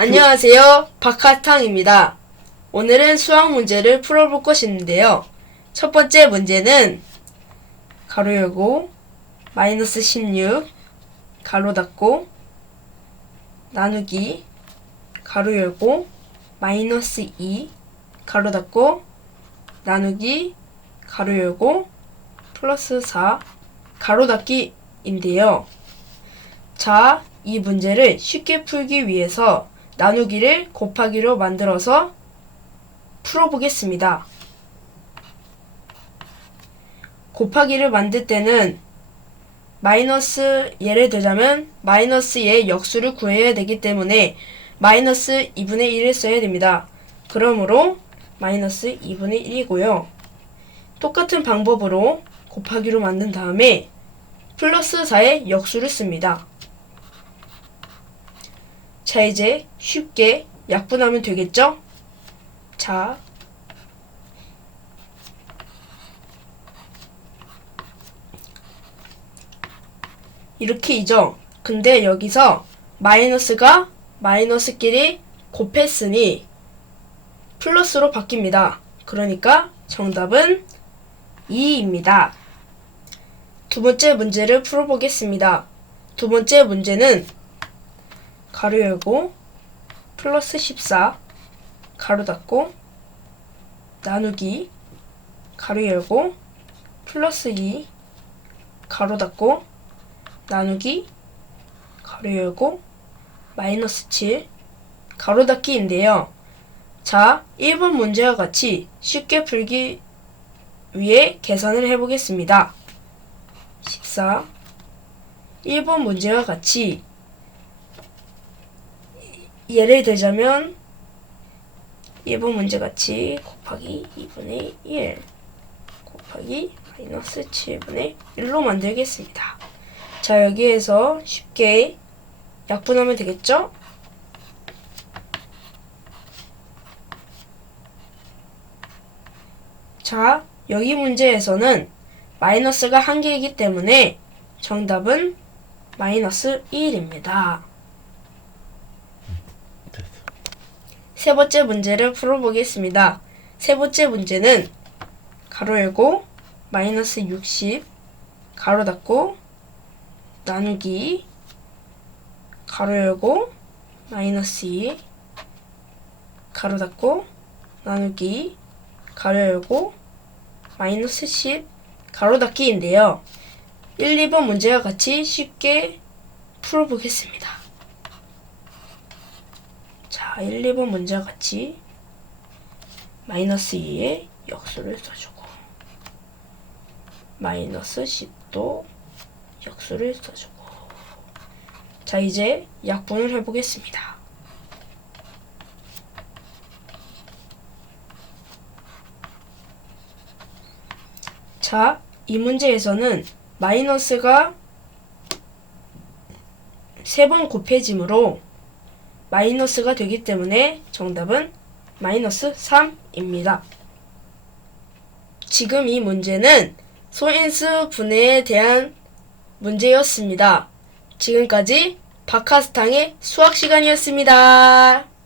안녕하세요. 박하탕입니다. 오늘은 수학 문제를 풀어볼 것인데요. 첫 번째 문제는 가로 열고 마이너스 16 가로 닫고 나누기 가로 열고 마이너스 2 가로 닫고 나누기 가로 열고 플러스 4 가로 닫기인데요. 자, 이 문제를 쉽게 풀기 위해서 나누기를 곱하기로 만들어서 풀어보겠습니다. 곱하기를 만들 때는 마이너스 예를 들자면 마이너스 의 역수를 구해야 되기 때문에 마이너스 2분의 1을 써야 됩니다. 그러므로 마이너스 2분의 1이고요. 똑같은 방법으로 곱하기로 만든 다음에 플러스 4의 역수를 씁니다. 자, 이제 쉽게 약분하면 되겠죠? 자, 이렇게이죠. 근데 여기서 마이너스가 마이너스끼리 곱했으니 플러스로 바뀝니다. 그러니까 정답은 2입니다. 두 번째 문제를 풀어보겠습니다. 두 번째 문제는 가로 열고 플러스 14 가로 닫고 나누기 가로 열고 플러스 2 가로 닫고 나누기 가로 열고 마이너스 7 가로 닫기인데요. 자, 1번 문제와 같이 쉽게 풀기 위해 계산을 해보겠습니다. 14 1번 문제와 같이 예를 들자면 1번 문제 같이 곱하기 2분의 1 곱하기 마이너스 7분의 1로 만들겠습니다. 자 여기에서 쉽게 약분하면 되겠죠? 자 여기 문제에서는 마이너스가 한 개이기 때문에 정답은 마이너스 1입니다. 됐어. 세 번째 문제를 풀어보겠습니다. 세 번째 문제는 가로 열고 마이너스 60 가로 닫고 나누기 가로 열고 마이너스 2 가로 닫고 나누기 가로 열고 마이너스 10 가로 닫기인데요. 1, 2번 문제와 같이 쉽게 풀어보겠습니다. 자, 1, 2번 문제와 같이 마이너스 2에 역수를 써주고 마이너스 10도 역수를 써주고 자, 이제 약분을 해보겠습니다. 자, 이 문제에서는 마이너스가 세 번 곱해지므로 마이너스가 되기 때문에 정답은 마이너스 3입니다. 지금 이 문제는 소인수 분해에 대한 문제였습니다. 지금까지 바카스탕의 수학 시간이었습니다.